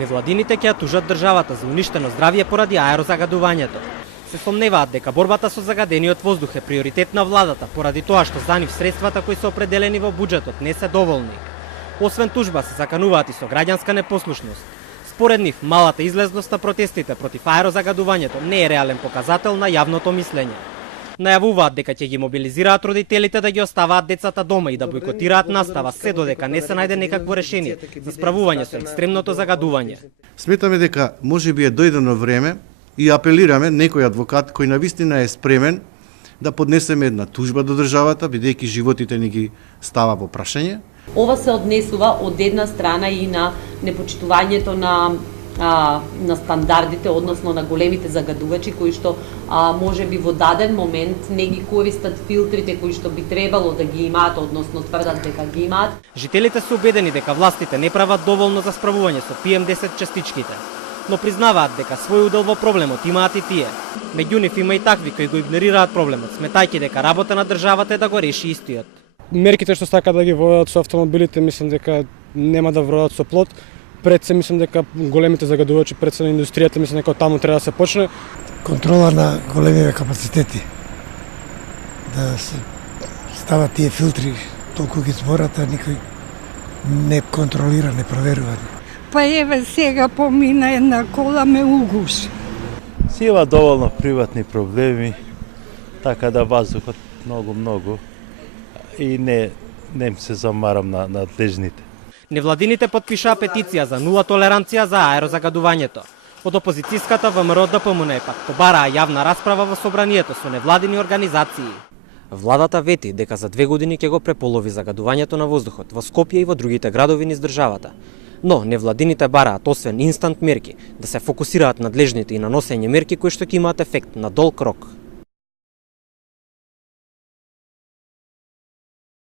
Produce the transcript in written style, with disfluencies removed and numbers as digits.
Невладините ќе ја тужат државата за уништено здравје поради аерозагадувањето. Се сомневаат дека борбата со загадениот воздух е приоритет на владата поради тоа што за нив средствата кои се определени во буџетот не се доволни. Освен тужба се закануваат и со граѓанска непослушност. Според нив, малата излезност на протестите против аерозагадувањето не е реален показател на јавното мислење. Најавуваат дека ќе ги мобилизираат родителите да ги оставаат децата дома и да бойкотираат настава се додека не се најде некакво решение за справување со екстремното загадување. Сметаме дека можеби е дојдено време и апелираме некој адвокат кој навистина е спремен да поднесеме една тужба до државата, бидејќи животите ни ги става во прашање. Ова се однесува од една страна и на непочитувањето на стандардите, односно на големите загадувачи кои што можеби во даден момент не ги користат филтрите кои што би требало да ги имаат, односно тврдат дека ги имаат. Жителите се убедени дека властите не прават доволно за справување со PM10 частичките, но признаваат дека свој удел во проблемот имаат и тие. Меѓу нив има и такви кои го игнорираат проблемот, сметајќи дека работа на државата е да го реши истиот. Мерките што сака да ги водат со автомобилите, мислам дека нема да водат со плот. Пред се мислам дека големите загадувачи, пред се на индустријата, мислам дека таму треба да се почне. Контрола на големите капацитети. Да се стават тие филтри, толку ги зборат, а никој не контролира, не проверува. Па еве сега помина една кола ме угуш. Си има доволно приватни проблеми, така да воздухот многу и не се замарам на надлежните. Невладините потпишаа петиција за нула толеранција за аерозагадувањето. Од опозицијската ВМРО ДПМН пак побараа јавна расправа во собранието со невладини организации. Владата вети дека за 2 години ќе го преполови загадувањето на воздухот во Скопје и во другите градови низ државата. Но невладините бараат освен инстант мерки да се фокусираат надлежните и на носење мерки кои што ќе имаат ефект на долг рок.